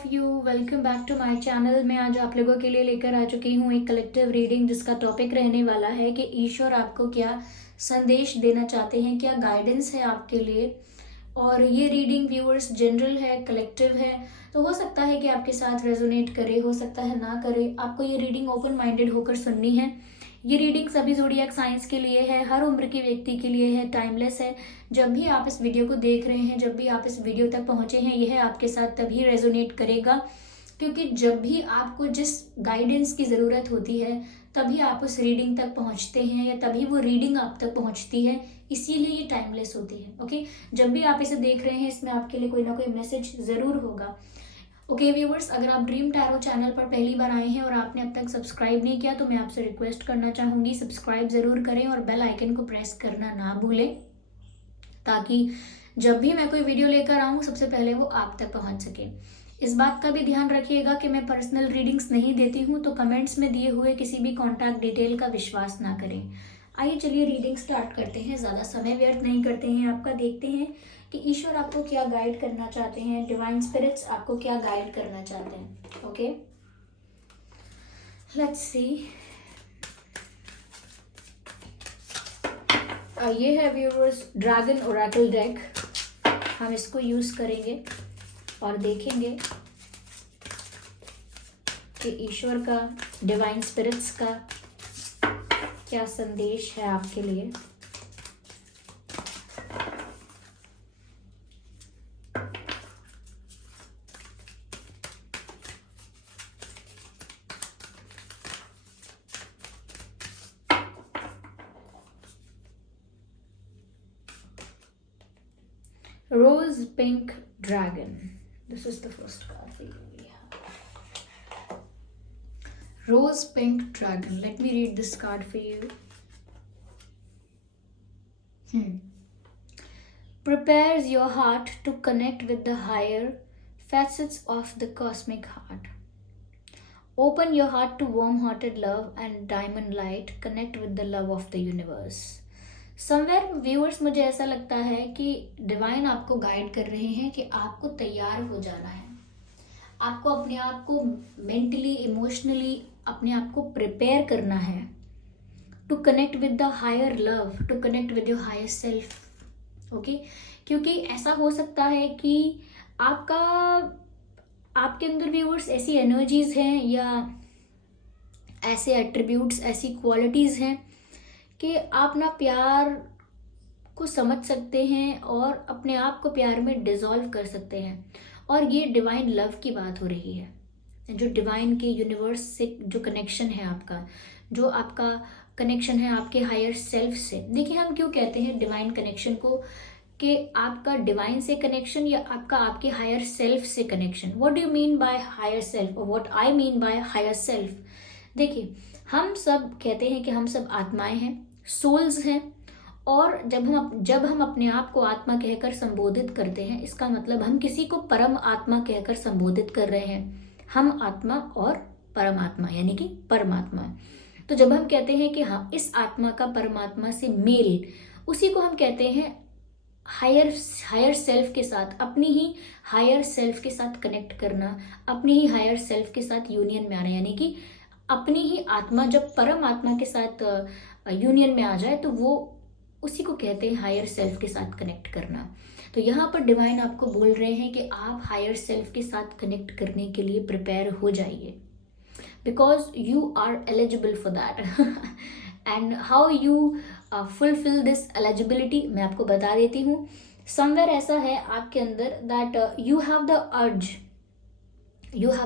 Of you, welcome back to my channel. मैं आज आप लोगों के लिए लेकर आ चुकी हूँ एक कलेक्टिव रीडिंग जिसका टॉपिक रहने वाला है कि ईश्वर आपको क्या संदेश देना चाहते हैं, क्या गाइडेंस है आपके लिए। और ये रीडिंग व्यूअर्स जनरल है, कलेक्टिव है, तो हो सकता है कि आपके साथ रेजोनेट करे, हो सकता है ना करे। आपको ये रीडिंग ओपन माइंडेड होकर सुननी है। ये रीडिंग सभी ज़ोडिएक साइंस के लिए है, हर उम्र के व्यक्ति के लिए है, टाइमलेस है। जब भी आप इस वीडियो को देख रहे हैं, जब भी आप इस वीडियो तक पहुंचे हैं, यह आपके साथ तभी रेजोनेट करेगा क्योंकि जब भी आपको जिस गाइडेंस की ज़रूरत होती है तभी आप उस रीडिंग तक पहुंचते हैं या तभी वो रीडिंग आप तक पहुंचती है। इसीलिए ये टाइमलेस होती है। ओके, जब भी आप इसे देख रहे हैं इसमें आपके लिए कोई ना कोई मैसेज ज़रूर होगा। ओके व्यूवर्स, अगर आप ड्रीम टैरो चैनल पर पहली बार आए हैं और आपने अब तक सब्सक्राइब नहीं किया तो मैं आपसे रिक्वेस्ट करना चाहूँगी, सब्सक्राइब ज़रूर करें और बेल आइकन को प्रेस करना ना भूलें ताकि जब भी मैं कोई वीडियो लेकर आऊँ सबसे पहले वो आप तक पहुँच सके। इस बात का भी ध्यान रखिएगा कि मैं पर्सनल रीडिंग्स नहीं देती हूँ, तो कमेंट्स में दिए हुए किसी भी कॉन्टैक्ट डिटेल का विश्वास ना करें। आइए चलिए रीडिंग स्टार्ट करते हैं, ज़्यादा समय व्यर्थ नहीं करते हैं आपका। देखते हैं कि ईश्वर आपको क्या गाइड करना चाहते हैं, डिवाइन स्पिरिट्स आपको क्या गाइड करना चाहते हैं। Okay, let's see. ये है व्यूअर्स ड्रैगन ओरेकल डेक। हम इसको यूज करेंगे और देखेंगे कि ईश्वर का, डिवाइन स्पिरिट्स का क्या संदेश है आपके लिए। Rose Pink Dragon. This is the first card for you. We have Rose Pink Dragon. Let me read this card for you. Prepares your heart to connect with the higher facets of the cosmic heart. Open your heart to warm-hearted love and diamond light. Connect with the love of the universe. Somewhere viewers, मुझे ऐसा लगता है कि divine आपको guide कर रहे हैं कि आपको तैयार हो जाना है। आपको अपने आप को मेंटली, इमोशनली अपने आप को प्रिपेयर करना है to connect with the higher love, to connect with your higher self. Okay, क्योंकि ऐसा हो सकता है कि आपके अंदर व्यूअर्स ऐसी एनर्जीज हैं या ऐसे एट्रीब्यूट्स, ऐसी क्वालिटीज़ हैं कि आप ना प्यार को समझ सकते हैं और अपने आप को प्यार में डिसॉल्व कर सकते हैं। और ये डिवाइन लव की बात हो रही है, जो डिवाइन के यूनिवर्स से जो कनेक्शन है आपका, जो आपका कनेक्शन है आपके हायर सेल्फ से। देखिए, हम क्यों कहते हैं डिवाइन कनेक्शन को कि आपका डिवाइन से कनेक्शन या आपका आपके हायर सेल्फ से connection. What do you mean by higher self और what I mean by higher self? देखिए, हम सब कहते हैं कि हम सब आत्माएं हैं, सोल्स हैं, और जब हम अपने आप को आत्मा कहकर संबोधित करते हैं, इसका मतलब हम किसी को परम आत्मा कहकर संबोधित कर रहे हैं। हम आत्मा और परमात्मा यानी कि परमात्मा। तो जब हम कहते हैं कि हाँ, इस आत्मा का परमात्मा से मेल, उसी को हम कहते हैं हायर सेल्फ के साथ, अपनी ही हायर सेल्फ के साथ कनेक्ट करना, अपनी ही हायर सेल्फ के साथ यूनियन में आना। यानी कि अपनी ही आत्मा जब परम आत्मा के साथ यूनियन में आ जाए तो वो उसी को कहते हैं हायर सेल्फ के साथ कनेक्ट करना। तो यहाँ पर डिवाइन आपको बोल रहे हैं कि आप हायर सेल्फ के साथ कनेक्ट करने के लिए प्रिपेयर हो जाइए, because you are eligible for that. And how you fulfil this eligibility मैं आपको बता देती हूँ। समवेयर ऐसा है आपके अंदर that you have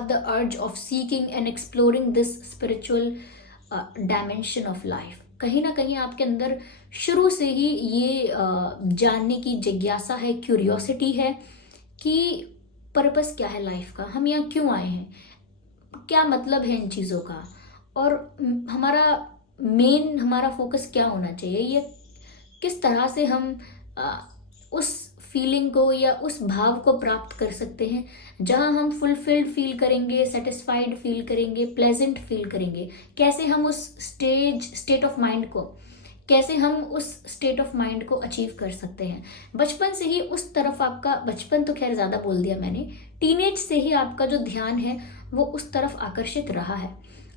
the urge of seeking and exploring this spiritual dimension of life. कहीं ना कहीं आपके अंदर शुरू से ही ये जानने की जिज्ञासा है, क्यूरियोसिटी है कि पर्पस क्या है लाइफ का, हम यहाँ क्यों आए हैं, क्या मतलब है इन चीज़ों का, और हमारा फोकस क्या होना चाहिए, ये किस तरह से हम उस फीलिंग को या उस भाव को प्राप्त कर सकते हैं जहां हम फुलफिल्ड फील करेंगे, सेटिस्फाइड फील करेंगे, प्लेजेंट फील करेंगे। कैसे हम उस स्टेट ऑफ माइंड को कैसे हम उस स्टेट ऑफ माइंड को अचीव कर सकते हैं। बचपन से ही उस तरफ आपका, बचपन तो खैर ज़्यादा बोल दिया मैंने, टीनेज से ही आपका जो ध्यान है वो उस तरफ आकर्षित रहा है।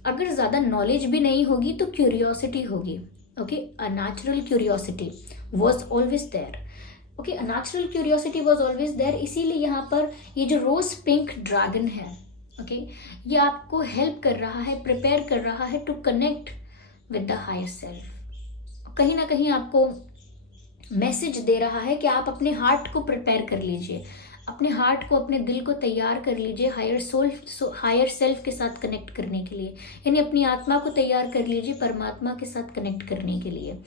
अगर ज़्यादा नॉलेज भी नहीं होगी तो क्यूरियोसिटी होगी। Okay, a natural curiosity was always there. Okay, a natural curiosity was always there. इसीलिए यहाँ पर ये जो रोज पिंक ड्रैगन है, ओके, ये आपको हेल्प कर रहा है, प्रिपेयर कर रहा है to connect with the higher self. कहीं ना कहीं आपको मैसेज दे रहा है कि आप अपने हार्ट को प्रिपेयर कर लीजिए, अपने हार्ट को, अपने दिल को तैयार कर लीजिए हायर सेल्फ के साथ कनेक्ट करने के लिए, यानी अपनी आत्मा को तैयार कर लीजिए परमात्मा के साथ कनेक्ट करने के लिए।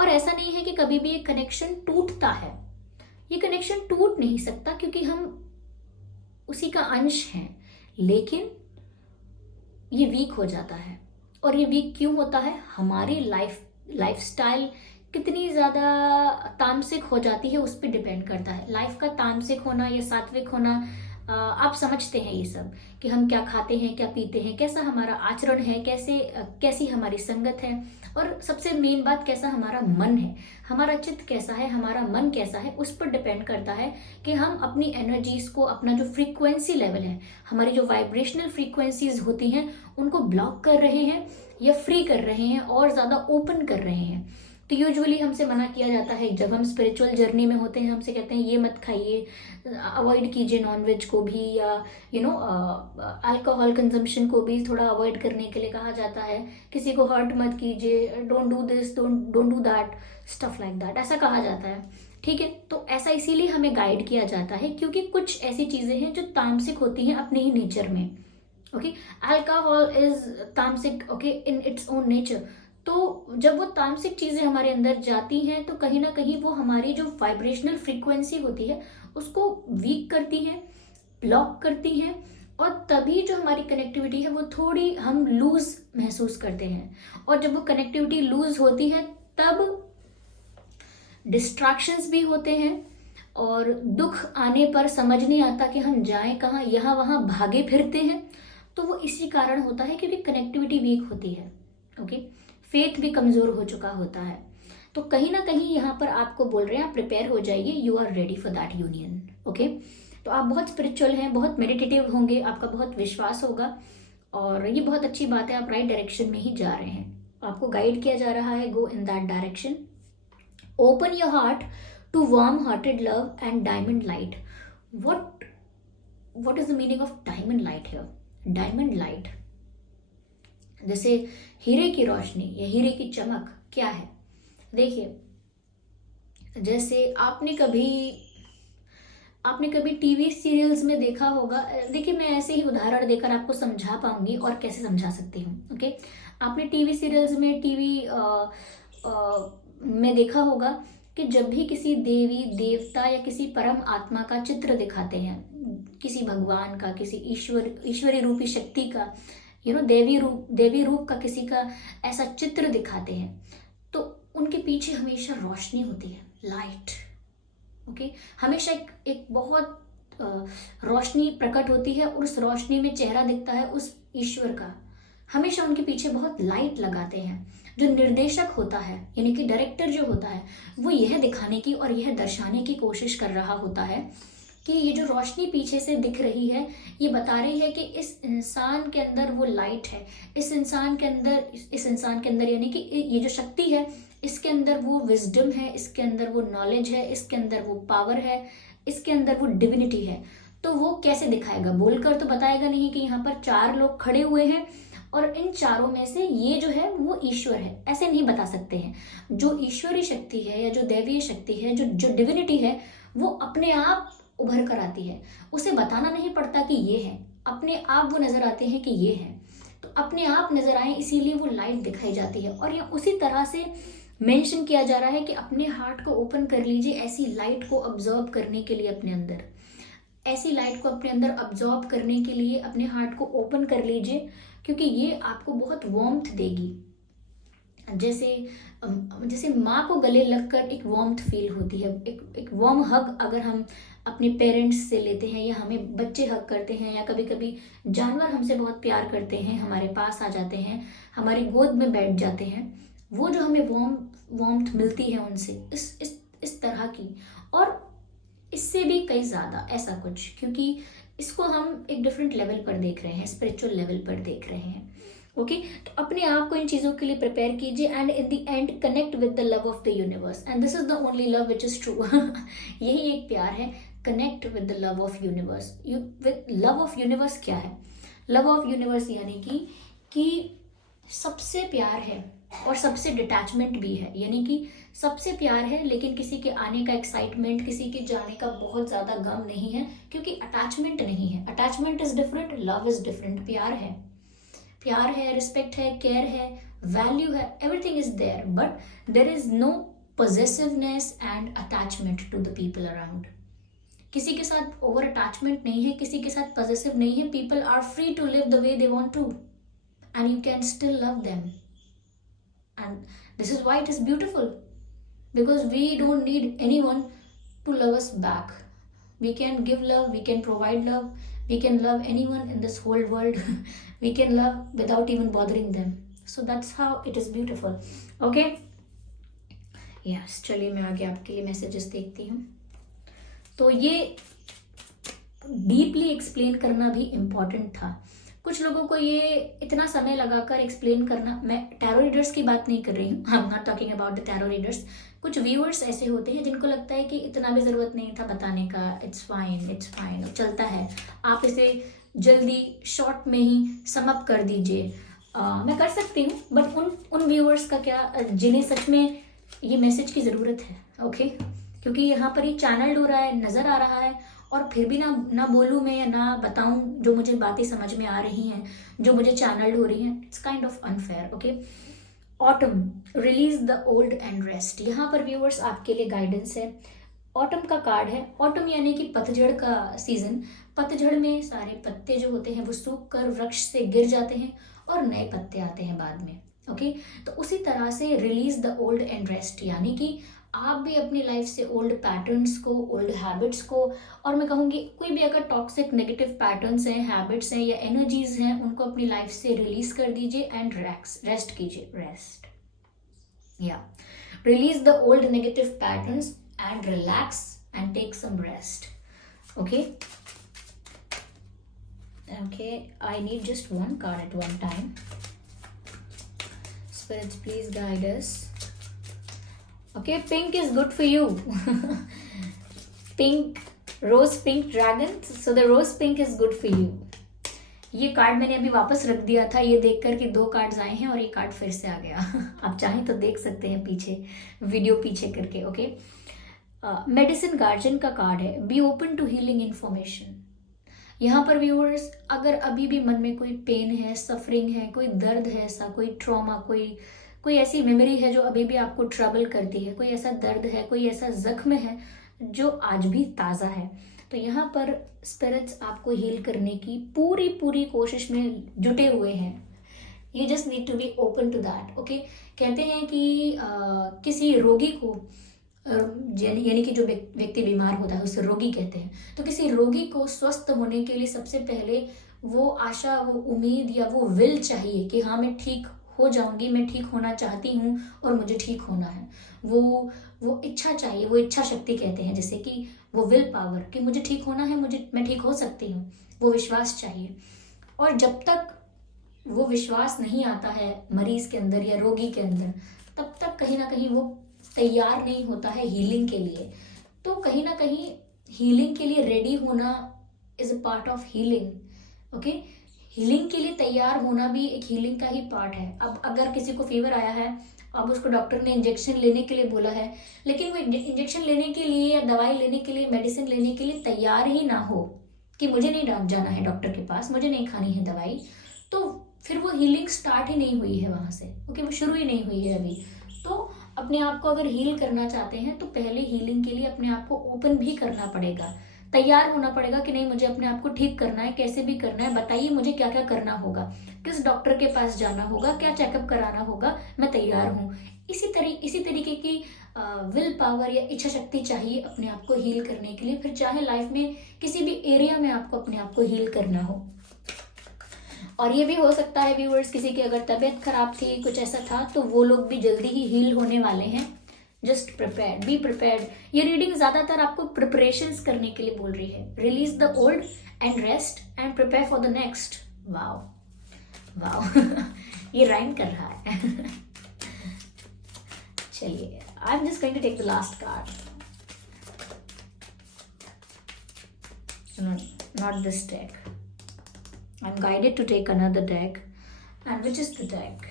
और ऐसा नहीं है कि कभी भी ये कनेक्शन टूटता है, ये कनेक्शन टूट नहीं सकता क्योंकि हम उसी का अंश हैं, लेकिन ये वीक हो जाता है। और ये वीक क्यों होता है? हमारी लाइफस्टाइल कितनी ज़्यादा तामसिक हो जाती है उस पर डिपेंड करता है। लाइफ का तामसिक होना या सात्विक होना, आप समझते हैं ये सब, कि हम क्या खाते हैं, क्या पीते हैं, कैसा हमारा आचरण है, कैसी हमारी संगत है, और सबसे मेन बात कैसा हमारा मन है, हमारा चित्त कैसा है, हमारा मन कैसा है, उस पर डिपेंड करता है कि हम अपनी एनर्जीज को, अपना जो फ्रीक्वेंसी लेवल है, हमारी जो वाइब्रेशनल फ्रीक्वेंसीज होती हैं, उनको ब्लॉक कर रहे हैं या फ्री कर रहे हैं और ज़्यादा ओपन कर रहे हैं। तो यूजुअली हमसे मना किया जाता है, जब हम स्पिरिचुअल जर्नी में होते हैं हमसे कहते हैं ये मत खाइए, अवॉइड कीजिए नॉनवेज को भी, या अल्कोहल कंजम्पशन को भी थोड़ा अवॉइड करने के लिए कहा जाता है, किसी को हर्ट मत कीजिए, don't do this, don't do that, stuff like that, ऐसा कहा जाता है। ठीक है, तो ऐसा इसीलिए हमें गाइड किया जाता है क्योंकि कुछ ऐसी चीज़ें हैं जो तामसिक होती हैं अपने ही नेचर में। ओके, अल्कोहल इज तामसिक, okay, in its own nature. तो जब वो तामसिक चीज़ें हमारे अंदर जाती हैं तो कहीं ना कहीं वो हमारी जो वाइब्रेशनल फ्रीक्वेंसी होती है उसको वीक करती हैं, ब्लॉक करती हैं, और तभी जो हमारी कनेक्टिविटी है वो थोड़ी हम लूज महसूस करते हैं। और जब वो कनेक्टिविटी लूज होती है तब डिस्ट्रैक्शंस भी होते हैं, और दुख आने पर समझ नहीं आता कि हम जाएं कहाँ, यहाँ वहाँ भागे फिरते हैं। तो वो इसी कारण होता है क्योंकि कनेक्टिविटी वीक होती है। ओके, फेथ भी कमज़ोर हो चुका होता है। तो कहीं ना कहीं यहाँ पर आपको बोल रहे हैं आप प्रिपेयर हो जाइए, you are ready for that union. Okay, तो आप बहुत स्पिरिचुअल हैं, बहुत मेडिटेटिव होंगे, आपका बहुत विश्वास होगा, और ये बहुत अच्छी बात है, आप राइट डायरेक्शन में ही जा रहे हैं। आपको गाइड किया जा रहा है, go in that direction. Open your heart to warm hearted love and diamond light. what is the meaning of diamond light here? Diamond light, जैसे हीरे की रोशनी या हीरे की चमक क्या है? देखिए, जैसे आपने कभी टीवी सीरियल्स में देखा होगा। देखिए, मैं ऐसे ही उदाहरण देकर आपको समझा पाऊंगी और कैसे समझा सकती हूँ। ओके, आपने टीवी सीरियल्स में में देखा होगा कि जब भी किसी देवी देवता या किसी परम आत्मा का चित्र दिखाते हैं, किसी भगवान का, किसी ईश्वरी रूपी शक्ति का, देवी रूप का किसी का ऐसा चित्र दिखाते हैं, तो उनके पीछे हमेशा रोशनी होती है, लाइट। ओके, हमेशा एक बहुत रोशनी प्रकट होती है, और उस रोशनी में चेहरा दिखता है उस ईश्वर का। हमेशा उनके पीछे बहुत लाइट लगाते हैं। जो निर्देशक होता है, यानी कि डायरेक्टर जो होता है, वो यह दिखाने की और यह दर्शाने की कोशिश कर रहा होता है कि ये जो रोशनी पीछे से दिख रही है, ये बता रही है कि इस इंसान के अंदर वो लाइट है, इस इंसान के अंदर यानी कि ये जो शक्ति है, इसके अंदर वो विजडम है, इसके अंदर वो नॉलेज है, इसके अंदर वो पावर है, इसके अंदर वो डिविनिटी है। तो वो कैसे दिखाएगा? बोलकर तो बताएगा नहीं कि यहाँ पर 4 लोग खड़े हुए हैं और इन चारों में से ये जो है वो ईश्वर है, ऐसे नहीं बता सकते हैं। जो ईश्वरी शक्ति है या जो दैवीय शक्ति है, जो डिविनिटी है, वो अपने आप उभर कर आती है। उसे बताना नहीं पड़ता कि ये है, अपने आप वो नजर आते हैं कि ये है। तो अपने आप नजर आए, इसीलिए वो लाइट दिखाई जाती है। और ये उसी तरह से मेंशन किया जा रहा है कि अपने हार्ट को ओपन कर लीजिए ऐसी लाइट को अब्जॉर्ब करने के लिए, अपने अंदर ऐसी लाइट को अपने अंदर अब्जॉर्ब करने के लिए अपने हार्ट को ओपन कर लीजिए, क्योंकि ये आपको बहुत वार्मथ देगी। जैसे माँ को गले लगकर एक वार्मथ फील होती है, एक वार्म हग अगर हम अपने पेरेंट्स से लेते हैं, या हमें बच्चे हग करते हैं, या कभी कभी जानवर हमसे बहुत प्यार करते हैं, हमारे पास आ जाते हैं, हमारी गोद में बैठ जाते हैं, वो जो हमें वार्म वार्मथ मिलती है उनसे, इस तरह की, और इससे भी कई ज़्यादा ऐसा कुछ, क्योंकि इसको हम एक डिफरेंट लेवल पर देख रहे हैं, स्पिरिचुअल लेवल पर देख रहे हैं। ओके, तो अपने आप को इन चीज़ों के लिए प्रिपेयर कीजिए and in the end connect with the love of the universe, and this is the only love which is true. यही एक प्यार है, connect with the love of universe. With love of universe क्या है? Love of universe यानी कि सबसे प्यार है और सबसे डिटैचमेंट भी है, यानी कि सबसे प्यार है लेकिन किसी के आने का एक्साइटमेंट, किसी के जाने का बहुत ज़्यादा गम नहीं है, क्योंकि अटैचमेंट नहीं है। Attachment is different, love is different. प्यार है, रिस्पेक्ट है, केयर है, वैल्यू है, everything is there, but there is no possessiveness and attachment to the people around. किसी के साथ ओवर अटैचमेंट नहीं है, किसी के साथ पॉजेसिव नहीं है। People are free to live the way they want to and you can still love them, and this is why it is beautiful, because we don't need anyone to love us back. We can give love, we can provide love, we can love anyone in this whole world. We can love without even bothering them, so that's how it is beautiful. Okay, yes, चलिए मैं आगे आपके लिए messages देखती हूँ। तो ये deeply explain करना भी इम्पॉर्टेंट था। कुछ लोगों को ये इतना समय लगाकर एक्सप्लेन करना, मैं टैरो रीडर्स की बात नहीं कर रही हूँ, I am not talking about the tarot readers. कुछ व्यूअर्स ऐसे होते हैं जिनको लगता है कि इतना भी ज़रूरत नहीं था बताने का, इट्स फाइन, चलता है, आप इसे जल्दी शॉर्ट में ही सम अप कर दीजिए। मैं कर सकती हूँ, बट उन व्यूअर्स का क्या, जिन्हें सच में ये मैसेज की ज़रूरत है। ओके, क्योंकि यहाँ पर ये चैनल्ड हो रहा है, नज़र आ रहा है, और फिर भी ना बोलूँ मैं या ना बताऊँ जो मुझे बातें समझ में आ रही हैं, जो मुझे चैनल्ड हो रही हैं, it's kind of unfair. Okay, autumn, release the old and rest. यहाँ पर व्यूअर्स आपके लिए गाइडेंस है। ऑटम का कार्ड है। ऑटम यानी कि पतझड़ का सीजन। पतझड़ में सारे पत्ते जो होते हैं वो सूख कर वृक्ष से गिर जाते हैं और नए पत्ते आते हैं बाद में। ओके, तो उसी तरह से release the old and rest, यानी कि आप भी अपनी लाइफ से ओल्ड पैटर्न्स को, ओल्ड हैबिट्स को, और मैं कहूँगी कोई भी अगर टॉक्सिक नेगेटिव पैटर्न्स हैं, हैबिट्स हैं या एनर्जीज हैं, उनको अपनी लाइफ से रिलीज कर दीजिए एंड रेस्ट कीजिए। रेस्ट, या release the old negative patterns and relax and take some rest. Okay, I need just one card at one time. Spirits, please guide us. Okay, pink is good for you. Pink, rose pink dragon. So the rose pink is good for you. ये card मैंने अभी वापस रख दिया था, ये देखकर कि 2 कार्ड्स आए हैं और ये कार्ड फिर से आ गया। आप चाहें तो देख सकते हैं पीछे, वीडियो पीछे करके। ओके, मेडिसिन गार्जियन का कार्ड है। Be open to healing information. यहाँ पर व्यूअर्स, अगर अभी भी मन में कोई पेन है, सफरिंग है, कोई दर्द है, ऐसा कोई ट्रॉमा, कोई ऐसी मेमोरी है जो अभी भी आपको ट्रबल करती है, कोई ऐसा दर्द है, कोई ऐसा जख्म है जो आज भी ताज़ा है, तो यहाँ पर स्पिरिट्स आपको हील करने की पूरी कोशिश में जुटे हुए हैं। You just need to be open to that. Okay, कहते हैं कि किसी रोगी को, यानी कि जो व्यक्ति बीमार होता है उसे रोगी कहते हैं, तो किसी रोगी को स्वस्थ होने के लिए सबसे पहले वो आशा, वो उम्मीद या वो विल चाहिए कि हाँ मैं ठीक हो जाऊंगी, मैं ठीक होना चाहती हूँ और मुझे ठीक होना है। वो इच्छा चाहिए, वो इच्छा शक्ति कहते हैं, जैसे कि वो विल पावर कि मुझे ठीक होना है, मैं ठीक हो सकती हूँ। वो विश्वास चाहिए, और जब तक वो विश्वास नहीं आता है मरीज के अंदर या रोगी के अंदर, तब तक कहीं ना कहीं वो तैयार नहीं होता है हीलिंग के लिए। तो कहीं ना कहीं हीलिंग के लिए रेडी होना is a part of healing. Okay, healing के लिए तैयार होना भी एक हीलिंग का ही पार्ट है। अब अगर किसी को फीवर आया है, अब उसको डॉक्टर ने इंजेक्शन लेने के लिए बोला है, लेकिन वो इंजेक्शन लेने के लिए या दवाई लेने के लिए, मेडिसिन लेने के लिए तैयार ही ना हो कि मुझे नहीं जाना है डॉक्टर के पास, मुझे नहीं खानी है दवाई, तो फिर वो हीलिंग स्टार्ट ही नहीं हुई है वहाँ से। ओके, वो शुरू ही नहीं हुई है अभी। तो अपने आप को अगर हील करना चाहते हैं तो पहले हीलिंग के लिए अपने आप को ओपन भी करना पड़ेगा, तैयार होना पड़ेगा कि नहीं मुझे अपने आप को ठीक करना है, कैसे भी करना है, बताइए मुझे क्या क्या करना होगा, किस डॉक्टर के पास जाना होगा, क्या चेकअप कराना होगा, मैं तैयार हूँ। इसी तरीके की विल पावर या इच्छा शक्ति चाहिए अपने आप को हील करने के लिए, फिर चाहे लाइफ में किसी भी एरिया में आपको अपने आप को हील करना हो। और ये भी हो सकता है व्यूअर्स, किसी की अगर तबीयत खराब थी, कुछ ऐसा था, तो वो लोग भी जल्दी ही हील होने वाले हैं। Just prepare, be prepared. ये रीडिंग ज्यादातर आपको प्रिपरेशंस करने के लिए बोल रही है। Release the old and rest and prepare for the next. Wow wow ये राइम कर रहा है चलिए, I am just going to take the last card. Not this deck. I'm guided to take another deck. And which is the deck?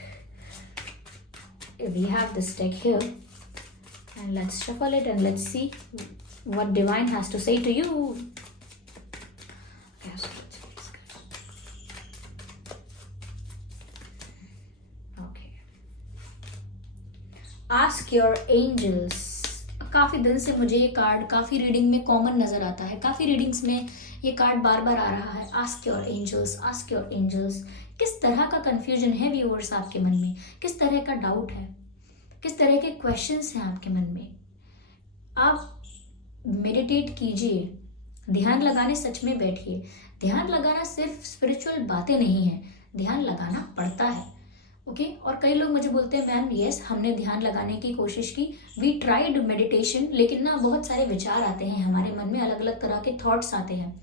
We have this deck here. And let's shuffle it and let's see what Divine has to say to you. Okay, so let's see this card. Okay. Ask your angels. काफ़ी दिन से मुझे ये card काफ़ी reading में common नज़र आता है, काफ़ी रीडिंग्स में ये कार्ड बार बार आ रहा है। Ask your angels, ask your angels. किस तरह का कंफ्यूजन है व्यूअर्स आपके मन में, किस तरह का डाउट है, किस तरह के क्वेश्चंस हैं आपके मन में। आप मेडिटेट कीजिए, ध्यान लगाने सच में बैठिए। ध्यान लगाना सिर्फ स्पिरिचुअल बातें नहीं है, ध्यान लगाना पड़ता है। ओके और कई लोग मुझे बोलते हैं मैम यस हमने ध्यान लगाने की कोशिश की, वी ट्राइड मेडिटेशन, लेकिन ना बहुत सारे विचार आते हैं हमारे मन में, अलग अलग तरह के थॉट्स आते हैं।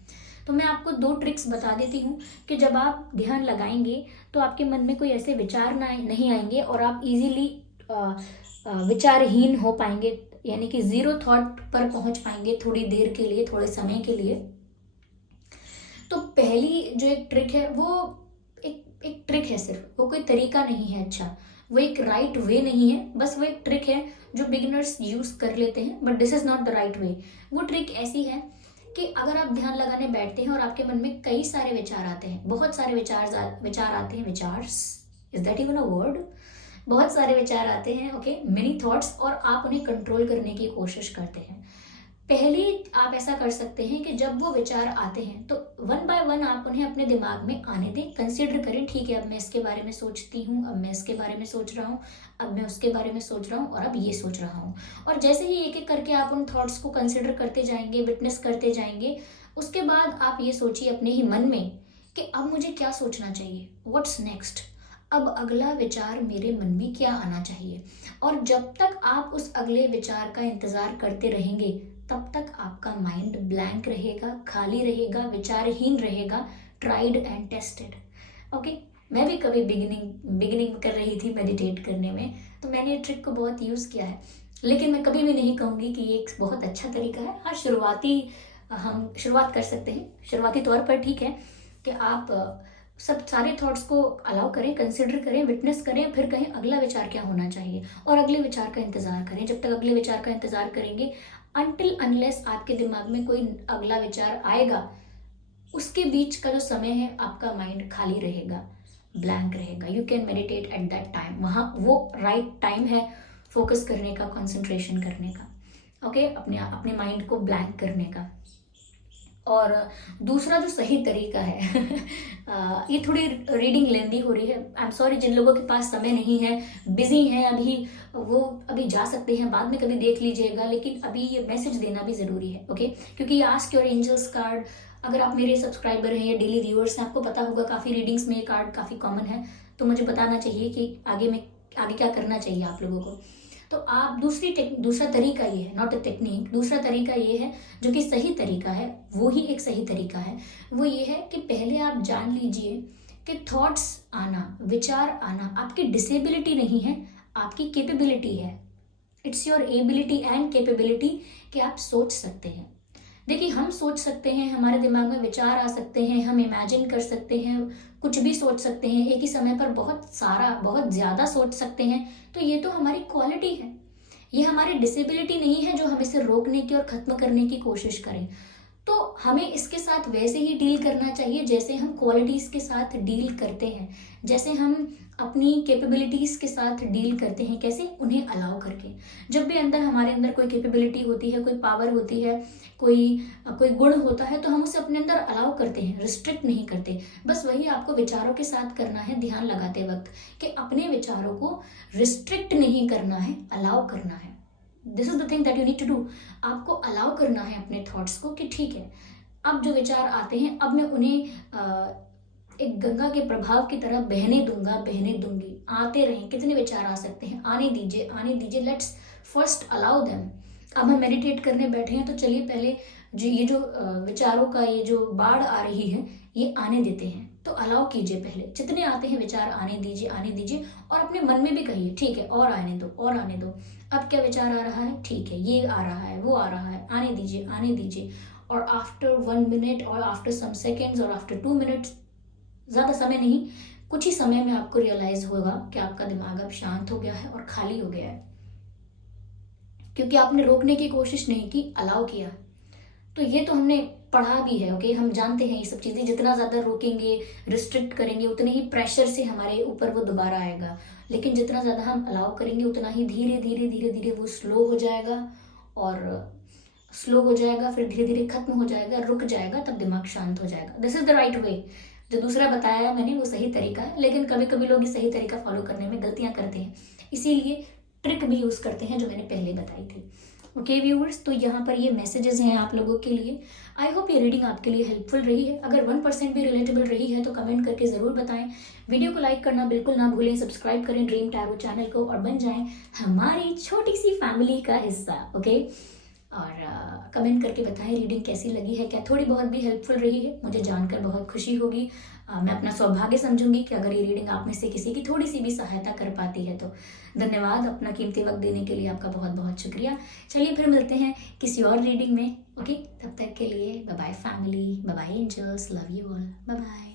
तो मैं आपको 2 ट्रिक्स बता देती हूँ कि जब आप ध्यान लगाएंगे तो आपके मन में कोई ऐसे विचार नहीं आएंगे और आप इजीली विचारहीन हो पाएंगे, यानी कि 0 थॉट पर पहुंच पाएंगे थोड़ी देर के लिए, थोड़े समय के लिए। तो पहली जो एक ट्रिक है वो एक ट्रिक है, सिर्फ वो कोई तरीका नहीं है, अच्छा वो एक राइट वे नहीं है, बस वो एक ट्रिक है जो बिगिनर्स यूज कर लेते हैं, but this is not the right way. वो ट्रिक ऐसी है कि अगर आप ध्यान लगाने बैठते हैं और आपके मन में कई सारे विचार आते हैं, बहुत सारे विचार आते हैं, विचार्स, is that even a word, बहुत सारे विचार आते हैं, ओके, मेनी थॉट्स, और आप उन्हें कंट्रोल करने की कोशिश करते हैं। पहले आप ऐसा कर सकते हैं कि जब वो विचार आते हैं तो 1 बाय 1 आप उन्हें अपने दिमाग में आने दें, कंसिडर करें, ठीक है अब मैं इसके बारे में सोचती हूँ, अब मैं इसके बारे में सोच रहा हूँ, अब मैं उसके बारे में सोच रहा हूँ, और अब ये सोच रहा हूँ। और जैसे ही एक एक करके आप उन थॉट्स को कंसिडर करते जाएंगे, विटनेस करते जाएंगे, उसके बाद आप ये सोचिए अपने ही मन में कि अब मुझे क्या सोचना चाहिए, व्हाट्स नेक्स्ट, अब अगला विचार मेरे मन में क्या आना चाहिए। और जब तक आप उस अगले विचार का इंतजार करते रहेंगे तब तक आपका माइंड ब्लैंक रहेगा, खाली रहेगा, विचारहीन रहेगा, ट्राइड एंड टेस्टेड। ओके मैं भी कभी बिगिनिंग कर रही थी मेडिटेट करने में, तो मैंने ट्रिक को बहुत यूज़ किया है, लेकिन मैं कभी भी नहीं कहूँगी कि ये एक बहुत अच्छा तरीका है। हाँ हम शुरुआत कर सकते हैं, शुरुआती तौर पर ठीक है कि आप सब सारे थॉट्स को अलाउ करें, कंसिडर करें, विटनेस करें, फिर कहें अगला विचार क्या होना चाहिए और अगले विचार का इंतजार करें। जब तक अगले विचार का इंतजार करेंगे, अनटिल अनलेस आपके दिमाग में कोई अगला विचार आएगा, उसके बीच का जो समय है आपका माइंड खाली रहेगा, ब्लैंक रहेगा। You can meditate at that time, वहाँ वो राइट टाइम है फोकस करने का, कंसंट्रेशन करने का, ओके अपने माइंड को ब्लैंक करने का। और दूसरा जो सही तरीका है ये थोड़ी रीडिंग लेंदी हो रही है, आई एम सॉरी, जिन लोगों के पास समय नहीं है, बिजी हैं अभी, वो अभी जा सकते हैं, बाद में कभी देख लीजिएगा, लेकिन अभी ये मैसेज देना भी ज़रूरी है, ओके क्योंकि ये आस्क योर एंजल्स कार्ड, अगर आप मेरे सब्सक्राइबर हैं या डेली व्यूअर्स हैं, आपको पता होगा काफ़ी रीडिंग्स में ये कार्ड काफ़ी कॉमन है, तो मुझे बताना चाहिए कि आगे क्या करना चाहिए आप लोगों को। तो आप दूसरा तरीका ये है, नॉट अ टेक्निक, दूसरा तरीका ये है जो कि सही तरीका है, वो ही एक सही तरीका है। वो ये है कि पहले आप जान लीजिए कि थॉट्स आना, विचार आना आपकी डिसेबिलिटी नहीं है, आपकी कैपेबिलिटी है। It's your ability and capability कि आप सोच सकते हैं। देखिए हम सोच सकते हैं, हमारे दिमाग में विचार आ सकते हैं, हम इमेजिन कर सकते हैं, कुछ भी सोच सकते हैं, एक ही समय पर बहुत ज़्यादा सोच सकते हैं, तो ये तो हमारी क्वालिटी है, ये हमारी डिसेबिलिटी नहीं है जो हम इसे रोकने की और ख़त्म करने की कोशिश करें। तो हमें इसके साथ वैसे ही डील करना चाहिए जैसे हम क्वालिटीज़ के साथ डील करते हैं, जैसे हम अपनी कैपेबिलिटीज़ के साथ डील करते हैं, कैसे, उन्हें अलाउ करके। जब भी हमारे अंदर कोई कैपेबिलिटी होती है, कोई पावर होती है, कोई गुण होता है, तो हम उसे अपने अंदर अलाउ करते हैं, रिस्ट्रिक्ट नहीं करते। बस वही आपको विचारों के साथ करना है ध्यान लगाते वक्त, कि अपने विचारों को रिस्ट्रिक्ट नहीं करना है, अलाउ करना है। This is the thing that you need to do. आपको अलाउ करना है अपने थॉट्स को कि ठीक है अब जो विचार आते हैं, अब मैं उन्हें एक गंगा के प्रभाव की तरह बहने दूंगा, बहने दूंगी। आते रहें, कितने विचार आ सकते हैं, आने दीजिए, आने दीजिए। Let's first allow them. अब हम मेडिटेट करने बैठे हैं तो चलिए पहले जो विचारों का ये जो बाढ़ आ रही है ये आने देते हैं। तो अलाउ कीजिए, पहले जितने आते हैं विचार आने दीजिए, आने दीजिए। और अपने मन में भी कहिए ठीक है और आने दो, और आने दो। अब क्या विचार आ रहा है, ठीक है ये आ रहा है, वो आ रहा है, आने दीजिए, आने दीजिए। और आफ्टर 1 मिनट और आफ्टर सम सेकेंड्स और आफ्टर 2 मिनट्स, ज़्यादा समय नहीं, कुछ ही समय में आपको रियलाइज होगा कि आपका दिमाग अब शांत हो गया है और खाली हो गया है, क्योंकि आपने रोकने की कोशिश नहीं की, अलाउ किया। तो ये तो हमने पढ़ा भी है, ओके, हम जानते हैं ये सब चीज़ें। जितना ज़्यादा रोकेंगे, रिस्ट्रिक्ट करेंगे, उतने ही प्रेशर से हमारे ऊपर वो दोबारा आएगा। लेकिन जितना ज़्यादा हम अलाउ करेंगे उतना ही धीरे धीरे धीरे धीरे वो स्लो हो जाएगा, और स्लो हो जाएगा, फिर धीरे धीरे खत्म हो जाएगा, रुक जाएगा, तब दिमाग शांत हो जाएगा। This is the right way. जो दूसरा बताया मैंने वो सही तरीका है, लेकिन कभी कभी लोग इस सही तरीका फॉलो करने में गलतियां करते हैं, इसीलिए ट्रिक भी यूज करते हैं जो मैंने पहले बताई थी। ओके व्यूअर्स, तो यहाँ पर ये मैसेजेस हैं आप लोगों के लिए। आई होप ये रीडिंग आपके लिए हेल्पफुल रही है। अगर 1% भी रिलेटेबल रही है तो कमेंट करके ज़रूर बताएं। वीडियो को लाइक करना बिल्कुल ना भूलें, सब्सक्राइब करें ड्रीम टैरो चैनल को और बन जाएं हमारी छोटी सी फैमिली का हिस्सा। ओके, और कमेंट करके बताएं रीडिंग कैसी लगी है, क्या थोड़ी बहुत भी हेल्पफुल रही है, मुझे जानकर बहुत खुशी होगी। मैं अपना सौभाग्य समझूंगी कि अगर ये रीडिंग आप में से किसी की थोड़ी सी भी सहायता कर पाती है तो। धन्यवाद, अपना कीमती वक्त देने के लिए आपका बहुत बहुत शुक्रिया। चलिए फिर मिलते हैं किसी और रीडिंग में। ओके, तब तक के लिए bye bye family, bye bye angels, love you all, bye bye.